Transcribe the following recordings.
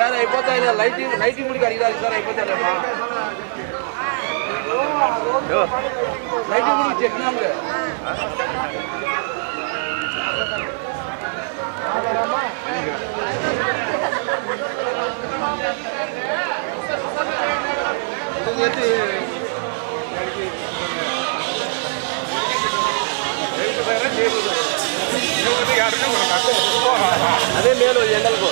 Sir అయిపోతాయి lighting కూడా అడిగాలి sir అయిపోతాడమ్మా lighting కూడా చెప్పినాం అదే మేలు ఎండలకు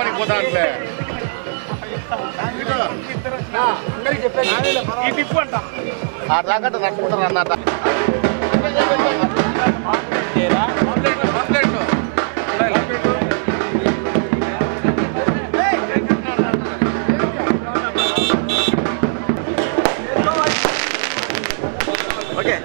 పనికి పోతా అంటే ఈ టిప్పు అంట ఆ దాకా నడుచుకుంటారు అన్నట ఓకే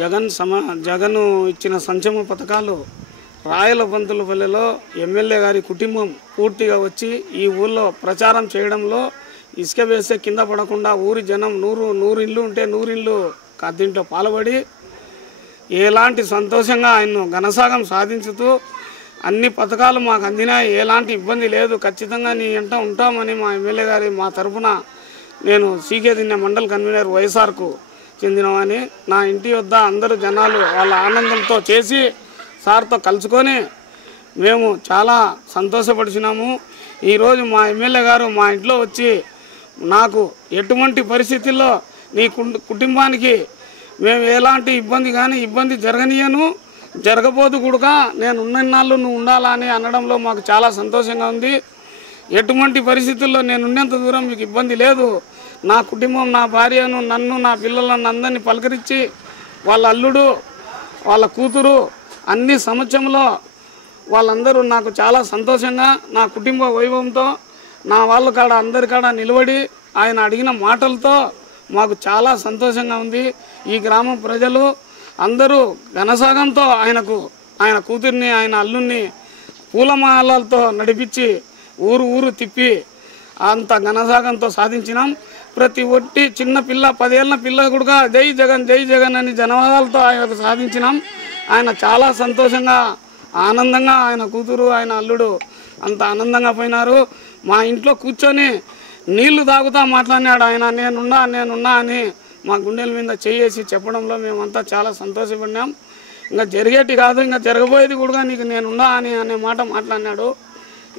జగన్ ఇచ్చిన సంక్షేమ పథకాలు రాయలబంతులపల్లెలో ఎమ్మెల్యే గారి కుటుంబం పూర్తిగా వచ్చి ఈ ఊళ్ళో ప్రచారం చేయడంలో ఇసుక వేస్తే కింద పడకుండా ఊరి జనం నూరు ఇళ్ళు ఉంటే 100 ఇళ్ళు దీంట్లో పాల్పడి ఎలాంటి సంతోషంగా ఆయన్ను ఘనసాగం సాధించుతూ అన్ని పథకాలు మాకు అందినా ఎలాంటి ఇబ్బంది లేదు, ఖచ్చితంగా నీ వెంట ఉంటామని మా ఎమ్మెల్యే గారి మా తరఫున నేను సీకే దిన్నె మండల కన్వీనర్ వైఎస్ఆర్కు చెందినవాని నా ఇంటి వద్ద అందరూ జనాలు వాళ్ళ ఆనందంతో చేసి సార్తో కలుసుకొని మేము చాలా సంతోషపడినాము. ఈరోజు మా ఎమ్మెల్యే గారు మా ఇంట్లో వచ్చి నాకు ఎటువంటి పరిస్థితుల్లో నీ కుటుంబానికి మేము ఎలాంటి ఇబ్బంది జరగనీయను, జరగబోదు కూడా నేను ఉన్నన్నాళ్ళు నువ్వు ఉండాలా అని అనడంలో మాకు చాలా సంతోషంగా ఉంది. ఎటువంటి పరిస్థితుల్లో నేను ఉన్నంత దూరం మీకు ఇబ్బంది లేదు. నా కుటుంబం, నా భార్యను, నన్ను, నా పిల్లలను అందరినీ పలకరించి వాళ్ళ అల్లుడు, వాళ్ళ కూతురు అన్ని సమక్షంలో వాళ్ళందరూ నాకు చాలా సంతోషంగా నా కుటుంబ వైభవంతో నా వాళ్ళ కాడ అందరి కాడ నిలబడి ఆయన అడిగిన మాటలతో మాకు చాలా సంతోషంగా ఉంది. ఈ గ్రామం ప్రజలు అందరూ ఘనసాగంతో ఆయన కూతుర్ని, ఆయన అల్లుడిని పూలమాలలతో నడిపించి ఊరు తిప్పి అంత ఘనసాగంతో సాధించినాం. ప్రతి ఒట్టి చిన్న పిల్ల 10 ఏళ్ళ పిల్ల కూడా జై జగన్ అని జనవాదాలతో ఆయనకు సాధించినాం. ఆయన చాలా సంతోషంగా ఆనందంగా ఆయన కూతురు, ఆయన అల్లుడు అంత ఆనందంగా పోయినారు. మా ఇంట్లో కూర్చొని నీళ్లు తాగుతా మాట్లాడినాడు ఆయన. నేనున్నా అని మా గుండెల మీద చేసి చెప్పడంలో మేమంతా చాలా సంతోషపడినాం. ఇంకా జరిగేటి కాదు, ఇంకా జరగబోయేది కూడా నీకు నేనున్నా అనే మాట మాట్లాడినాడు.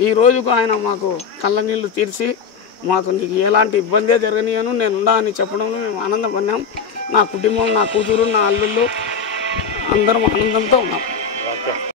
ఈ రోజుకు ఆయన మాకు కళ్ళ నీళ్లు తీర్చి మాకు నీకు ఎలాంటి ఇబ్బందే జరగనీయను, నేనున్నా అని చెప్పడంలో మేము ఆనందపడినాం. నా కుటుంబం, నా కూతురు, నా అల్లుళ్ళు అందరం ఆనందంతో ఉన్నాం.